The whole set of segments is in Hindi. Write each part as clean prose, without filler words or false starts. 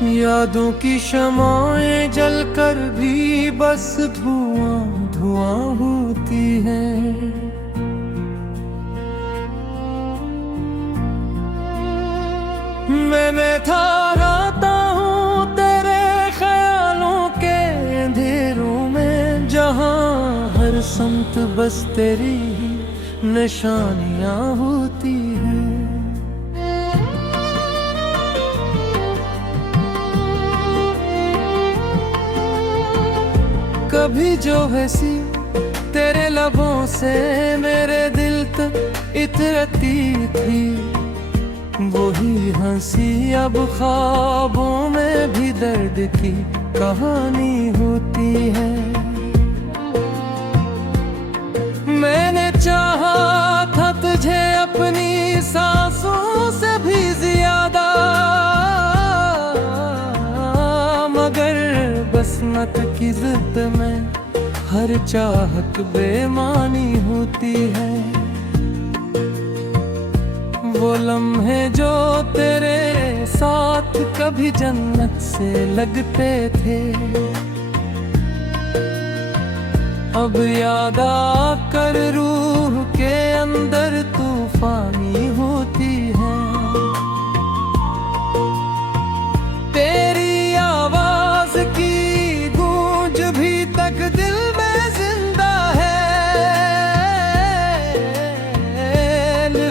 यादों की शमाएं जलकर भी बस धुआं धुआं होती है। मैं ठहराता हूँ तेरे ख्यालों के अंधेरों में, जहाँ हर समत बस तेरी ही निशानियाँ होती हैं। कभी जो हंसी तेरे लबों से मेरे दिल तक इतरती थी, वही हंसी अब ख्वाबों में भी दर्द की कहानी होती है। मैंने चाहा था तुझे अपनी सांसों से भी ज्यादा, मगर बसमत की जिद में हर चाहत बेमानी होती है। वो लम्हे जो तेरे साथ कभी जन्नत से लगते थे, अब याद आकर रूह के अंदर तूफानी होती है। तेरी आवाज की गूंज भी तक दिल में जिंदा है,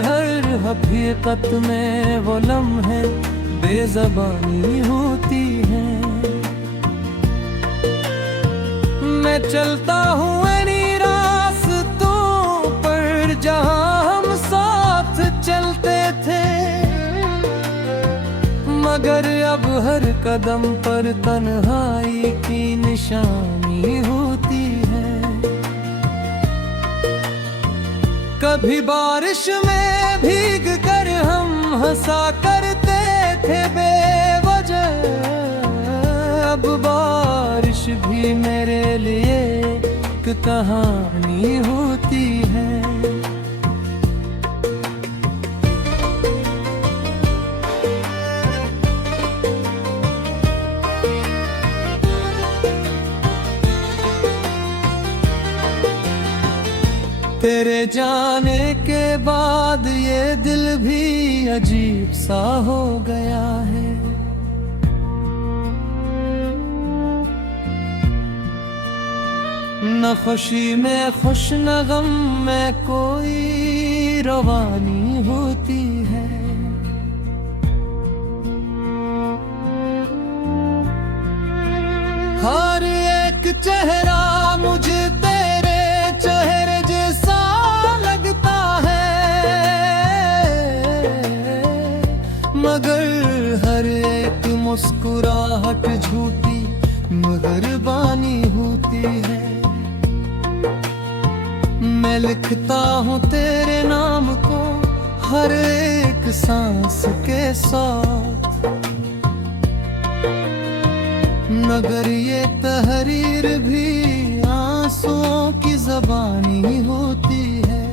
हर हकीकत में वो लम्हे बेज़बानी होती है। मैं चलता हूँ इन्हीं रास्तों पर जहाँ हम साथ चलते थे, मगर अब हर कदम पर तन्हाई की निशानी होती है। कभी बारिश में भीग कर हम हंसा करते थे बेवजह, अब बारिश भी मेरे लिए एक कहानी होती है। तेरे जाने के बाद ये दिल भी अजीब सा हो गया है। न खुशी में खुश न गम में कोई रवानी होती है। हर एक चेहरा मुझे तेरे चेहरे जैसा लगता है, मगर हर एक मुस्कुराहट झूठी मेहरबानी होती है। मैं लिखता हूँ तेरे नाम को हर एक सांस के साथ, मगर ये तहरीर भी आंसुओं की ज़बानी होती है।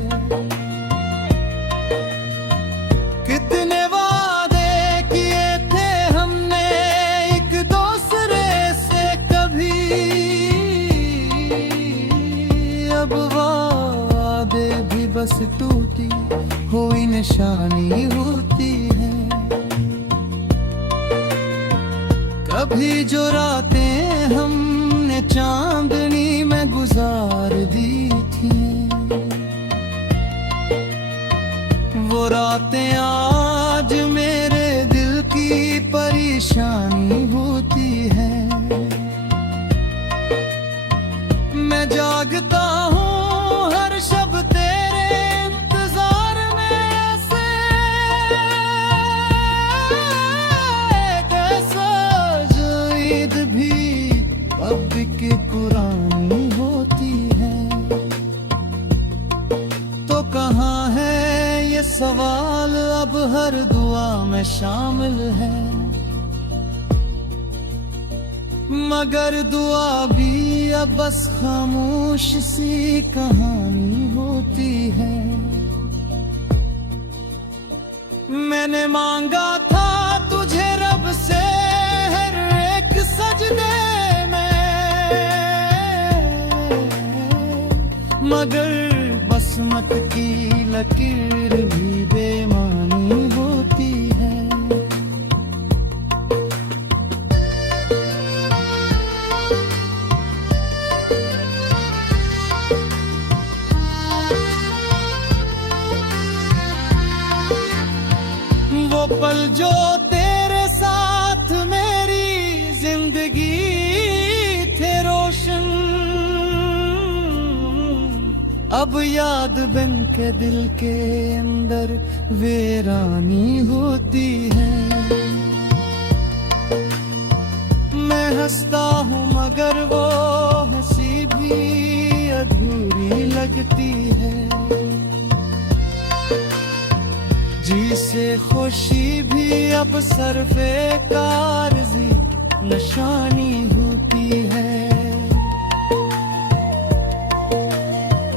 कितने वादे किए थे हमने एक दूसरे से कभी, अब वादे भी बस टूटी हुई निशानी होती है। कभी जो रातें हमने चांदनी में गुजार दी थी, वो रातें आज मेरे दिल की परेशानी होती है। मैं जागता हूँ हर शब तेरे इंतजार में से, कैसा जो ईद भी अब की पुरानी होती है। तो कहाँ है ये सवाल अब हर दुआ में शामिल है, मगर दुआ भी अब बस खामोश सी कहानी होती है। मैंने मांगा था तुझे रब से लकीर भी बेमानी होती है। वो पल जो तेरे साथ मेरी जिंदगी थे रोशन, अब याद बन के दिल के अंदर वीरानी होती है। मैं हंसता हूँ मगर वो हंसी भी अधूरी लगती है। जी से खुशी भी अब सरफे कारज़ी निशानी होती है।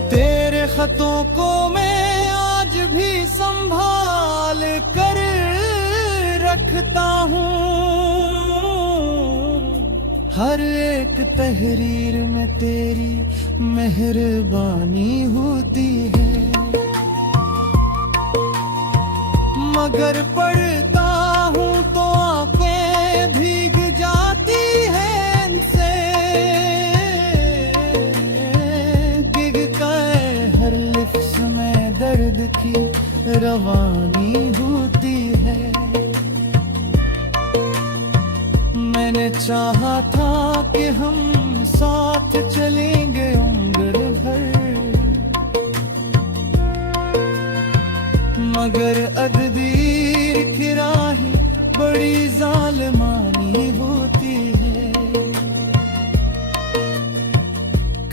तेरे खतों को मैं आज भी संभाल कर रखता हूँ, हर एक तहरीर में तेरी मेहरबानी होती है। मगर पढ़ता हूँ तो आंखें भीग जाती हैं इनसे, गिरता है हर लिफ्ज़ में दर्द की रवानी होती है। मैंने चाहा था कि हम साथ चलेंगे उम्र भर, मगर तकदीर की राहें बड़ी जालिमानी होती है।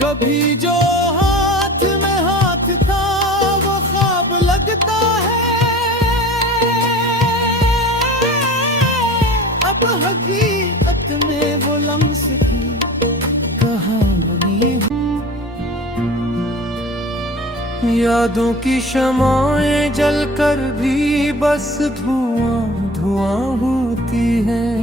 कभी जो हाथ में हाथ था वो ख्वाब लगता है, अब हकीकत में वो लम्स की कहानी। यादों की शमाएं जलकर भी बस धुआं धुआं होती हैं।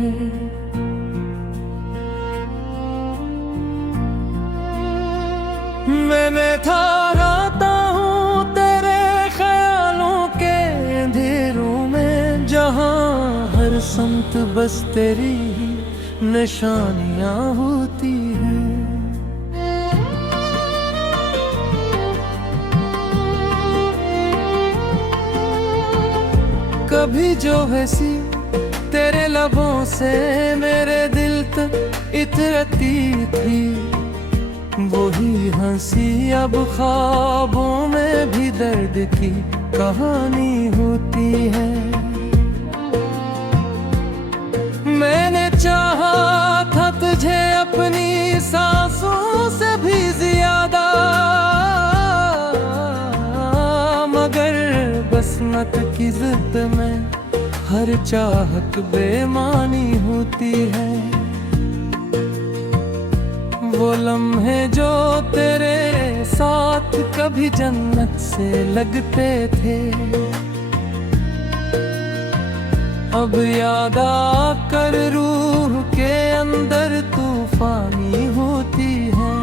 मैं ठहराता हूँ तेरे ख्यालों के अंधेरों में, जहाँ हर समत बस तेरी ही निशानियाँ होती हैं। कभी जो हंसी तेरे लबों से मेरे दिल तक इतरती थी, वही हंसी अब ख्वाबों में भी दर्द की कहानी होती है। मैंने चाहा था तुझे अपनी सांसों से भी ज्यादा, मगर बसमत की जिद में हर चाहत बेमानी होती है। वो लम्हे जो तेरे साथ कभी जन्नत से लगते थे, अब याद आकर रूह के अंदर तूफानी होती है।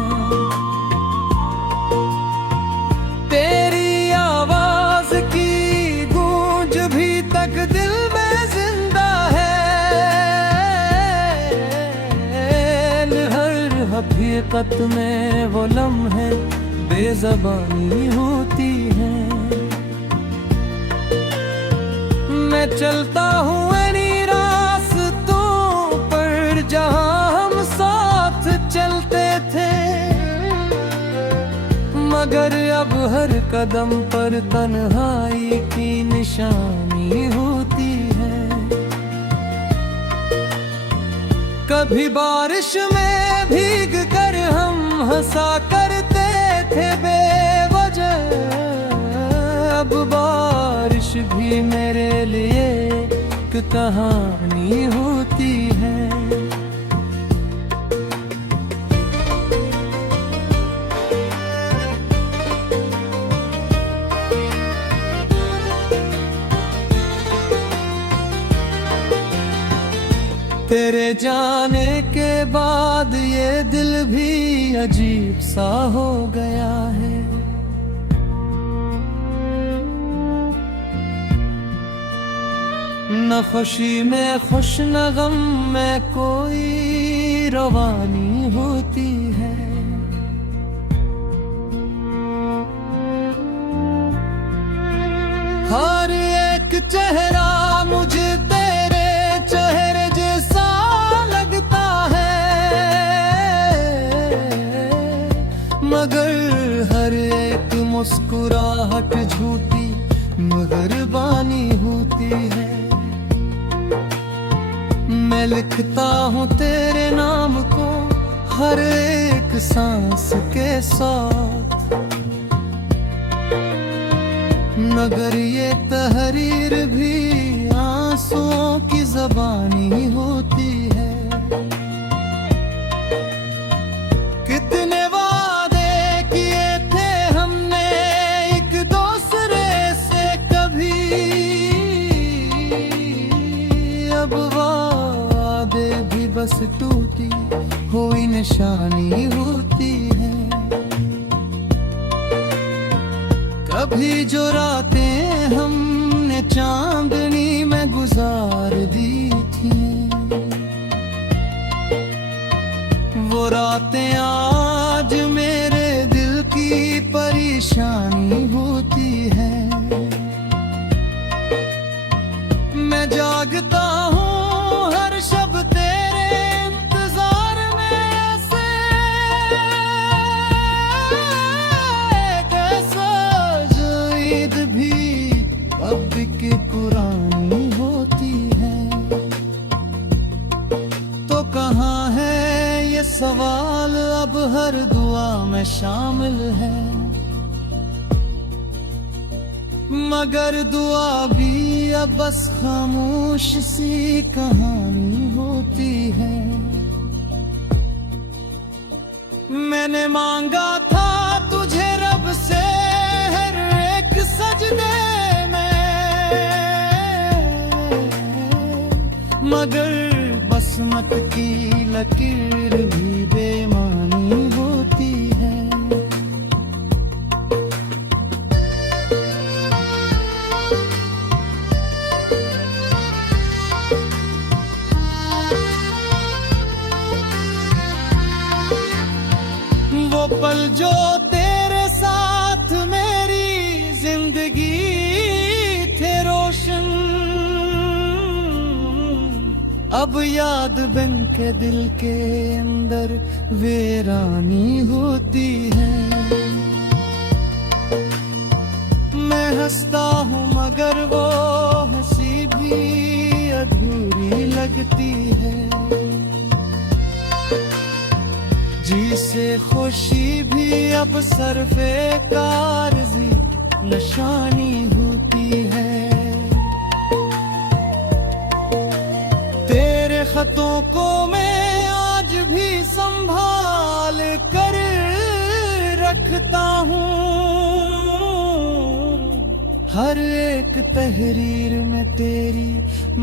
तेरी आवाज की गूंज भी तक दिल में जिंदा है, हर हकीकत में वो लम्हे बेज़बानी होती है। मैं चलता हूँ इन्हीं रास्तों पर जहाँ हम साथ चलते थे, मगर अब हर कदम पर तन्हाई की निशानी होती है। कभी बारिश में भीग कर हम हंसा करते थे बेवजह, अब बारिश भी मेरे लिए एक कहानी होती है। तेरे जाने के बाद ये दिल भी अजीब सा हो गया है। न खुशी में खुश न गम में कोई रवानी होती है। हर एक चेहरा मुझे तेरे चेहरे जैसा लगता है, मगर हर एक मुस्कुराहट झूठी मेहरबानी होती है। मैं लिखता हूँ तेरे नाम को हर एक सांस के साथ, मगर ये तहरीर भी आंसुओं की ज़बानी होती है। कितने वादे किए थे हमने एक दूसरे से कभी, अब वादे भी बस टूटी हुई निशानी होती है। कभी जो रातें हमने चांदनी में गुजार दी थी, वो रातें आज मेरे दिल की परेशानी होती है। मैं जागता हूँ हर शब तेरे इंतजार में, ऐसे कैसा जो ईद भी अब की पुरानी होती है। तो कहाँ है ये सवाल अब हर दुआ में शामिल है, मगर दुआ भी अब बस खामोश सी कहानी होती है। मैंने मांगा था तुझे रब से हर एक सजदे में, मगर बसमत की लकीर भी बेमानी होती है। वो पल जो तेरे साथ मेरी जिंदगी थे रोशन, अब याद बन के दिल के अंदर वीरानी होती है। मैं हंसता हूँ मगर वो हंसी भी अधूरी लगती है। जिसे खुशी भी अब सरफे कारज़ी निशानी होती है। तेरे खतों को मैं आज भी संभाल कर रखता हूँ, हर एक तहरीर में तेरी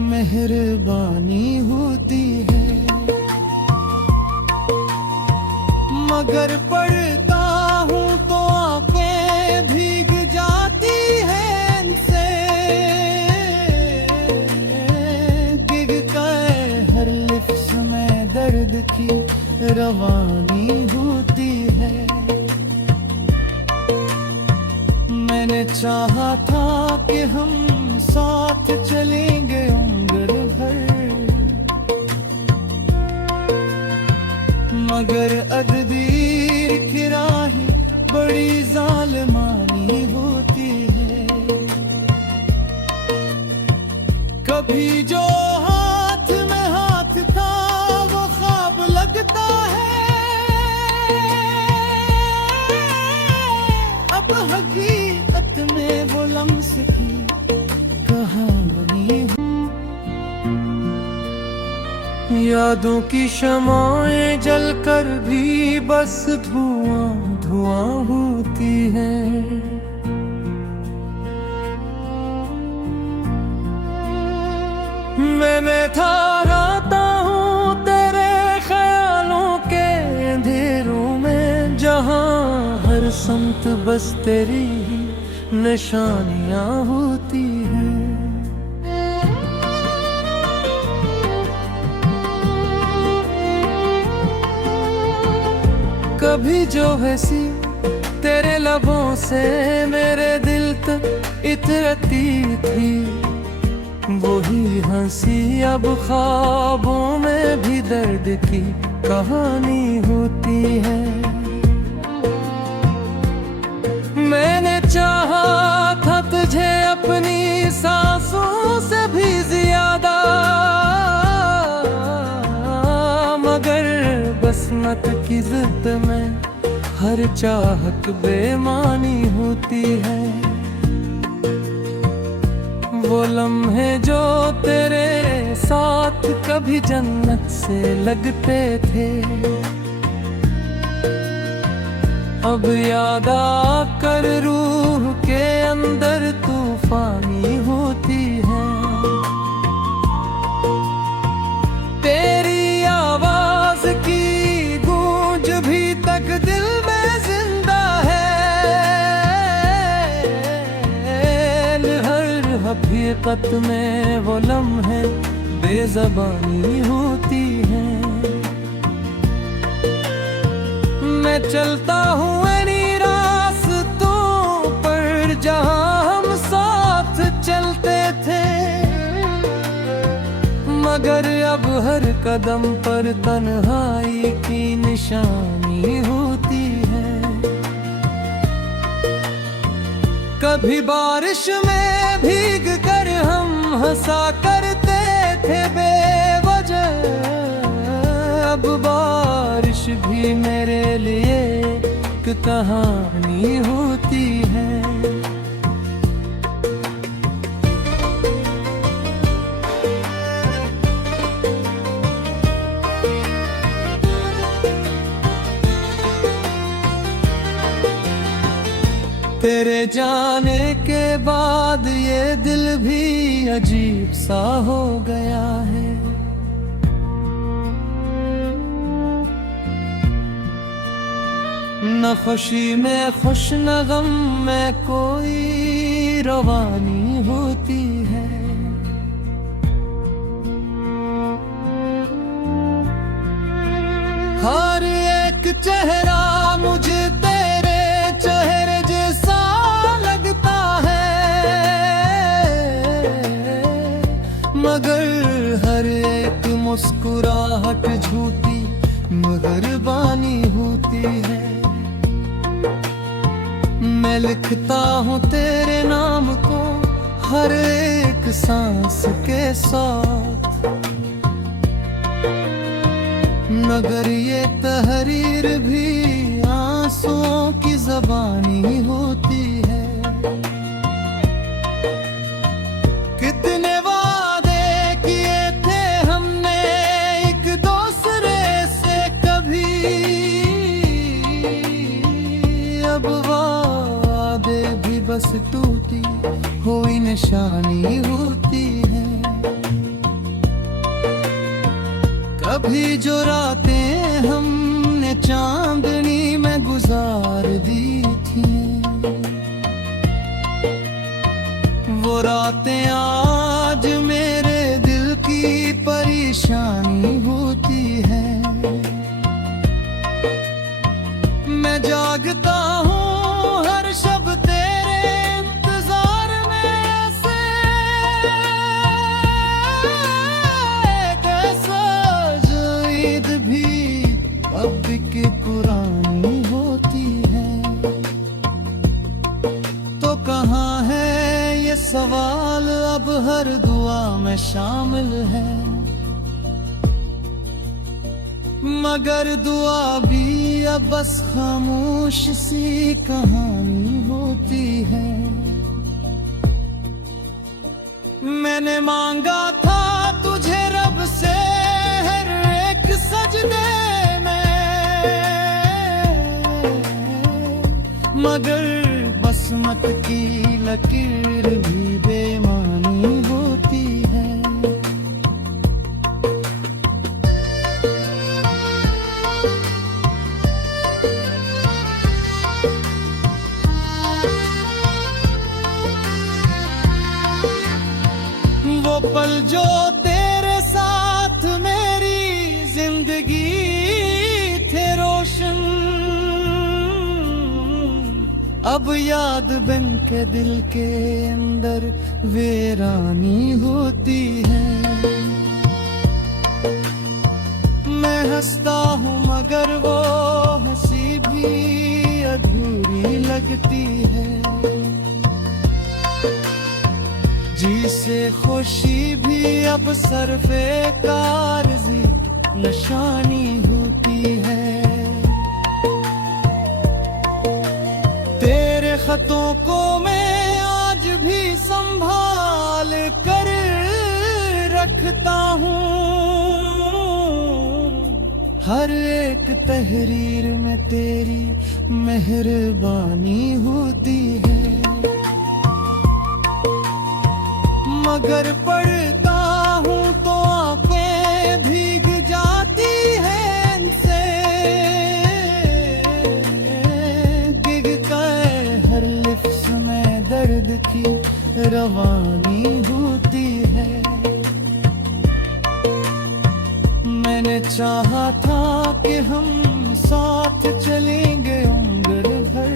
मेहरबानी होती है। मगर पढ़ता हूँ तो आंखें भीग जाती हैं इनसे, गिग गए हर लिफ्स में दर्द की रवानी होती है। मैंने चाहा था कि हम साथ चलेंगे उम्र भर, मगर अददीर की राहें बड़ी जालिमानी होती है। कभी जो हाथ में हाथ था वो ख्वाब लगता है, अब हकीकत में वो लम्स की कहानी। यादों की शमाएं जलकर भी बस धुआं धुआं होती हैं। मैं ठहराता हूँ तेरे ख्यालों के अंधेरों में, जहाँ हर समत बस तेरी ही निशानियाँ होती हैं। कभी जो हंसी तेरे लबों से मेरे दिल तक इतरती थी, वही हंसी अब ख्वाबों में भी दर्द की कहानी होती है। मैंने चाहा था तुझे अपनी सांसों से भी ज्यादा, मगर बसमत की जिद में हर चाहत बेमानी होती है। वो लम्हे जो तेरे साथ कभी जन्नत से लगते थे, अब याद आकर रूह के अंदर तूफानी होती है। तेरी आवाज की गूंज भी तक दिल में जिंदा है, हर हकीकत में वो लम्हे बेज़बानी होती है। मैं चलता हूँ इन्हीं रास्तों पर जहाँ हम साथ चलते थे, मगर अब हर कदम पर तन्हाई की निशानी होती है। कभी बारिश में भीग कर हम हंसा करते थे बेवजह, अब बारिश भी मेरे लिए एक कहानी होती है। तेरे जाने के बाद ये दिल भी अजीब सा हो गया है। न खुशी में खुश न गम में कोई रवानी होती है। हर एक चेहरा मुझे तेरे चेहरे जैसा लगता है, मगर हर एक मुस्कुराहट झूठी मेहरबानी होती है। मैं लिखता हूँ तेरे नाम को हर एक सांस के साथ, मगर ये तहरीर भी आंसुओं की ज़बानी होती है। कितने वादे किए थे हमने एक दूसरे से कभी, अब वादे भी बस टूटी हुई निशानी होती है। कभी जो रातें हमने चांदनी में गुजार दी थी, वो रातें आज मेरे दिल की परेशानी होती है। मैं जागता हूँ हर शब तेरे इंतजार में से, कैसा जो ईद भी अब की पुरानी होती है। तो कहाँ है ये सवाल अब हर दुआ में शामिल है, मगर दुआ भी अब बस खामोश सी कहानी होती है। मैंने मांगा था तुझे रब से हर एक सजदे में, मगर बसमत की लकीर भी बेमानी होती है। वो पल जो तेरे साथ मेरी जिंदगी थे रोशन, अब याद बन के दिल के अंदर वीरानी होती है। मैं हंसता हूँ मगर वो हंसी भी अधूरी लगती है। जी से खुशी भी अब सरफे कारज़ी निशानी होती है। तेरे खतों को मैं आज भी संभाल कर रखता हूँ। हर एक तहरीर में तेरी मेहरबानी होती है। मगर पढ़ता हूँ तो आंखें भीग जाती हैं इनसे। गिग गए हर लिफ्ज़ में दर्द की रवानी होती है। मैंने चाहा था कि हम साथ चलेंगे उम्र भर,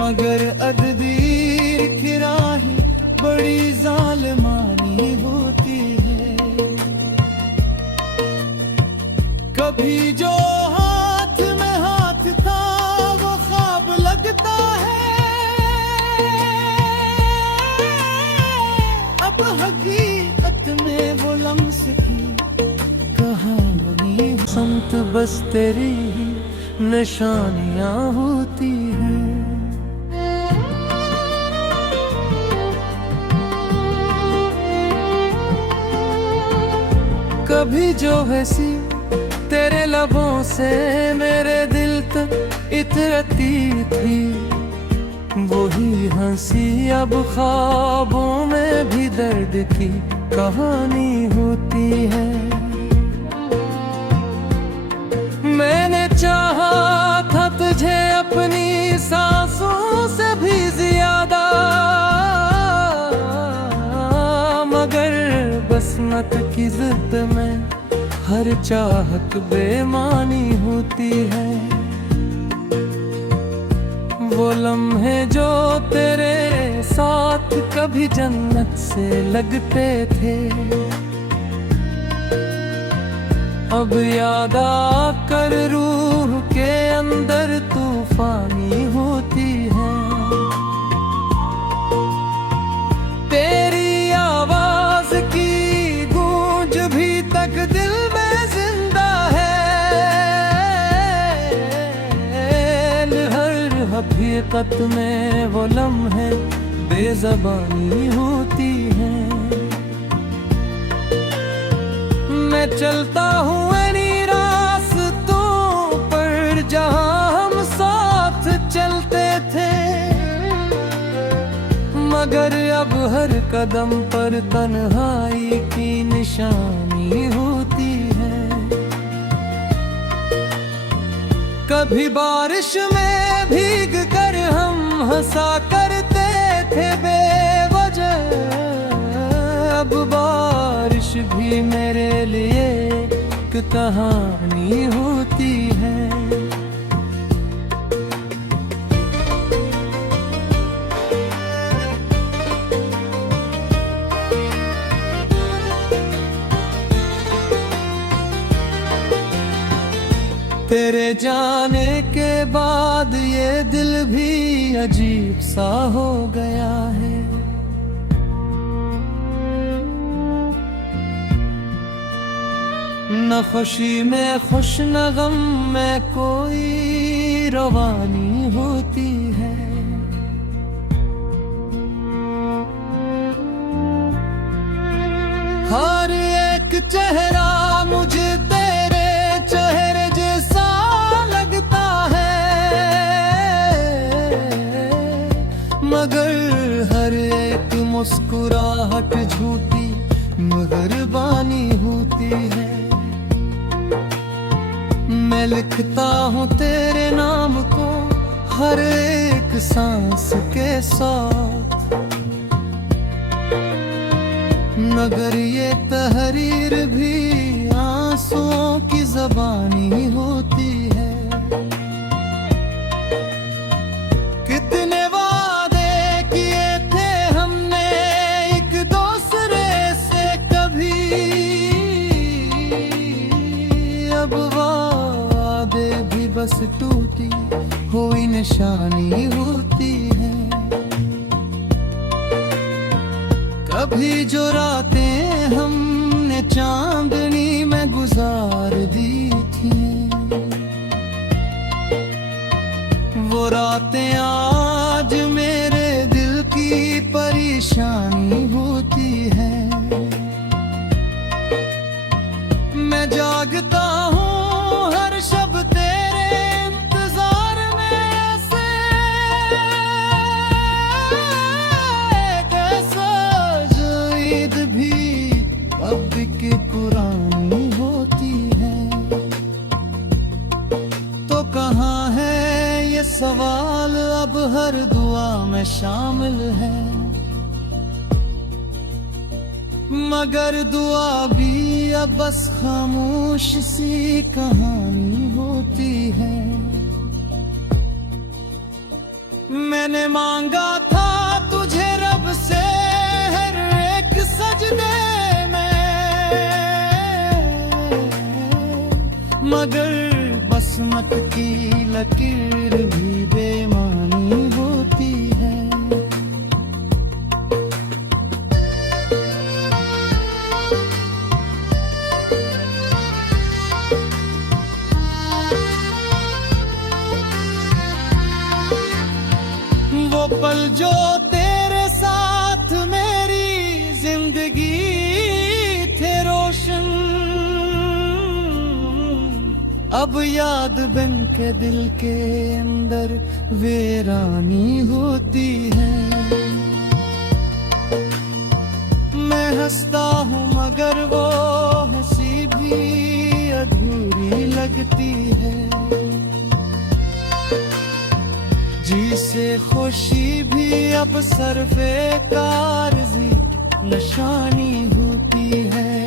मगर तकदीर की राहें बड़ी जालिमानी होती है। कभी जो हाथ में हाथ था वो ख्वाब लगता है, अब हकीकत में वो लम्स की कहानी। संत बस तेरी निशानियां होती हैं। कभी जो हंसी तेरे लबों से मेरे दिल तक इतरती थी, वही हंसी अब ख्वाबों में भी दर्द की कहानी होती है। मैंने चाहा था तुझे अपनी सांसों से भी ज्यादा, मगर बसमत की जिद में हर चाहत बेमानी होती है। वो लम्हे जो तेरे साथ कभी जन्नत से लगते थे, अब याद आकर रूह के अंदर तूफानी होती है। तेरी आवाज की गूंज भी तक दिल में जिंदा है। हर हकीकत में वो लम्हे बेज़बानी होती है। मैं चलता हूँ इन्हीं रास्तों पर जहाँ हम साथ चलते थे, मगर अब हर कदम पर तन्हाई की निशानी होती है। कभी बारिश में भीग कर हम हंसा करते थे बेवजह, अब बारिश भी मेरे लिए एक कहानी होती है। तेरे जाने के बाद ये दिल भी अजीब सा हो गया है। न खुशी में खुश न गम में कोई रवानी होती है। हर एक चेहरा मुझे तेरे चेहरे जैसा लगता है, मगर हर एक मुस्कुराहट झूठी मेहरबानी होती है। मैं लिखता हूँ तेरे नाम को हर एक सांस के साथ, मगर ये तहरीर भी आंसुओं की ज़बानी होती है। टूटी हुई निशानी होती है। कभी जो रातें हमने चांदनी में गुजार दी थी, वो रातें आज मेरे दिल की परेशानी होती है। मैं जागता हूँ हर शब तेरे इंतजार में से, कैसा जो ईद भी अब की पुरानी होती है। तो कहाँ है ये सवाल अब हर दुआ में शामिल है, मगर दुआ भी अब बस खामोश सी कहानी होती है। मैंने मांगा था तुझे रब से हर एक सजदे में, मगर बसमत की लकीर भी बेमानी होती है। वो पल जो तेरे साथ मेरी जिंदगी थे रोशन, अब याद बन के दिल के अंदर वीरानी होती है। मैं हंसता हूँ मगर वो हंसी भी अधूरी लगती है। जिसे खुशी भी अब सरफे कारज़ी निशानी होती है।